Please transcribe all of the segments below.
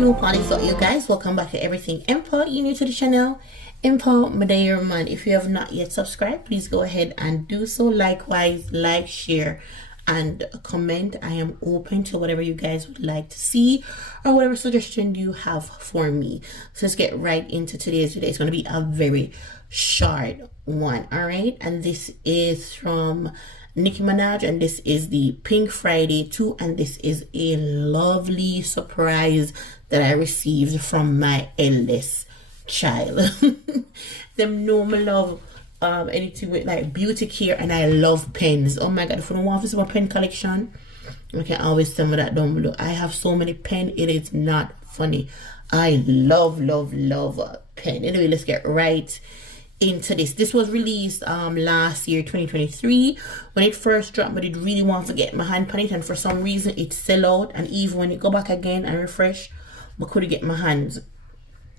new party. So you guys, welcome back to Everything Empo. You new to the channel, Empo Medea man. If you have not yet subscribed, please go ahead and do so. Likewise, like, share, and comment. I am open to whatever you guys would like to see or whatever suggestion you have for me. So let's get right into today's video. It's going to be a very short one, all right? And this is from Nicki Minaj, and this is the Pink Friday 2, and this is a lovely surprise that I received from my eldest child. Them know me love anything with like beauty care, and I love pens. Oh my god, if you don't want to see my pen collection, you can always tell me that down below. I have so many pen, it is not funny. I love pen. Anyway, let's get right into this. This was released last year, 2023, when it first dropped, but it really want to get my hand on it, and for some reason it sell out, and even when it go back again and refresh, I couldn't get my hands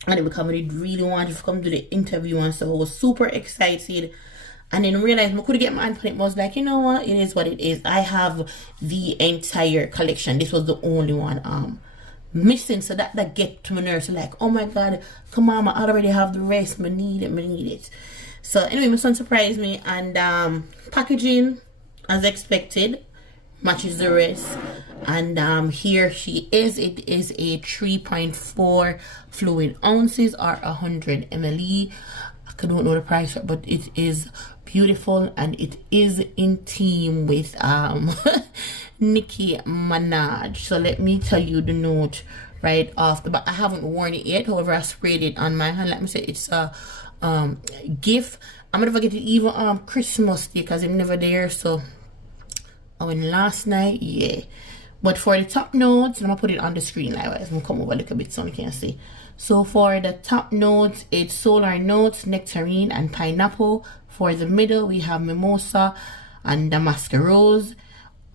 on it because I really wanted to come to the interview and stuff. I was super excited, and then realized I couldn't get my hand on it. I was like, you know what, it is what it is. I have the entire collection. This was the only one missing, so that get to my nerves. So like, oh my god, come on, I already have the rest. I need it. So anyway, my son surprised me, and packaging as expected matches the rest. And here she is. It is a 3.4 fluid ounces or 100 ml. I don't know the price, but it is beautiful, and it is in theme with Nicki Minaj. So let me tell you the note right off the bat. I haven't worn it yet, however I sprayed it on my hand. Let me say it's a gift. I'm gonna forget it even on Christmas Day because I'm never there. So I went last night, yeah. But for the top notes, I'm gonna put it on the screen likewise. I'm gonna come over a little bit so you can see. So for the top notes, it's solar notes, nectarine, and pineapple. For the middle, we have mimosa and Damask rose,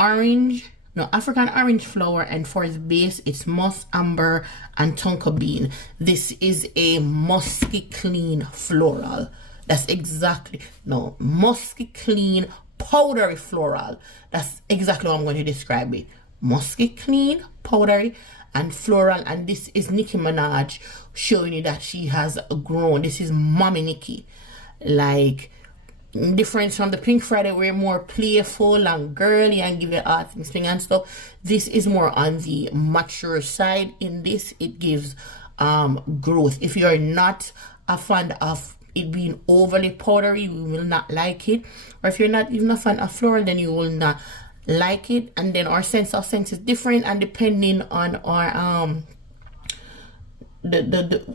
African orange flower, and for the base, it's musk, amber, and tonka bean. This is a musky clean floral. That's exactly, no, musky clean powdery floral. That's exactly what I'm going to describe it. Musky clean, powdery, and floral. And this is Nicki Minaj showing you that she has grown. This is mommy Nicki. Like, difference from the Pink Friday, we're more playful and girly and give it art and and stuff. This is more on the mature side. In this, it gives growth. If you're not a fan of it being overly powdery, you will not like it. Or if you're not even a fan of floral, then you will not like it. And then our sense of scent is different, and depending on our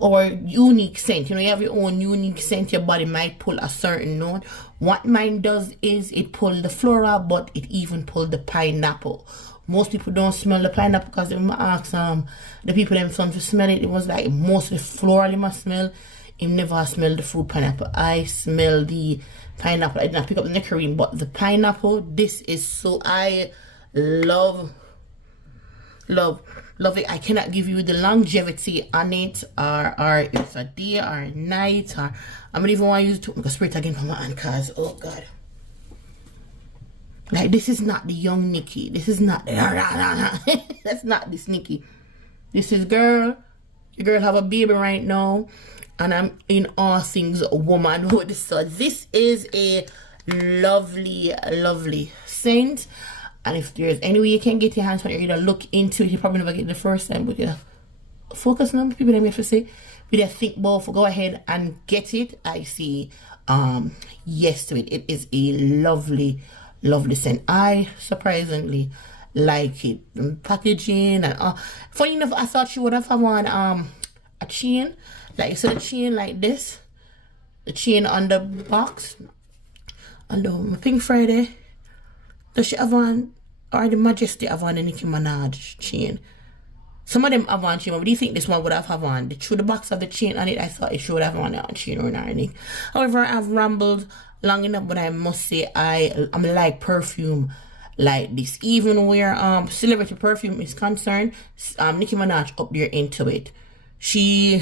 our unique scent, you know, you have your own unique scent. Your body might pull a certain note. What mine does is it pull the floral, but it even pull the pineapple. Most people don't smell the pineapple because when I ask the people them son to smell it, it was like mostly floral in my smell. You never smell the fruit pineapple. I smell the pineapple. I did not pick up the nectarine, but the pineapple, this is so, I love it. I cannot give you the longevity on it, or it's a day or a night, or I don't even want to use it to spray it again from my hand because, oh god, like, this is not the young Nicki. This is not that's not this Nicki. This is girl. Your girl have a baby right now, and I'm in all things womanhood. So this is a lovely scent. And if there's any way you can get your hands on it, or either look into it, you probably never get it the first time, but yeah, focus on people that have to say, but I think both, go ahead and get it. I see yes to it. It is a lovely scent. I surprisingly like it. Packaging, and funny enough, I thought she would have on a chain, like, so the chain like this, the chain on the box, on the Pink Friday. Does she have on, or the Majesty have on the Nicki Minaj chain? Some of them have on chain, but do you think this one would have on? Through the box of the chain on it, I thought it should have on a chain or anything. However, I've rambled long enough, but I must say I'm like Perfume like this. Even where celebrity Perfume is concerned, Nicki Minaj up there into it. She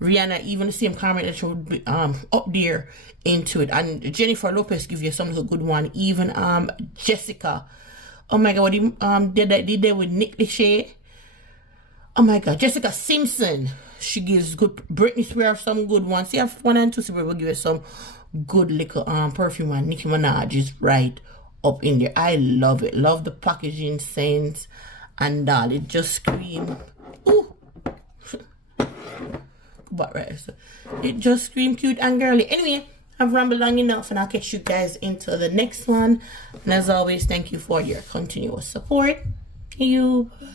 Rihanna, even the same comment that she would be up there into it. And Jennifer Lopez give you some good one. Even Jessica, oh my god, what he did that with Nick Lachey. Oh my god, Jessica Simpson. She gives good. Britney Spears some good ones. See, have 1 and 2 Super will give you some good little perfume, and Nicki Minaj is right up in there. I love it. Love the packaging scent and all. It just scream. Ooh. But right, so it just scream cute and girly. Anyway, I've rambled long enough, and I'll catch you guys into the next one. And as always, thank you for your continuous support. You. Bye.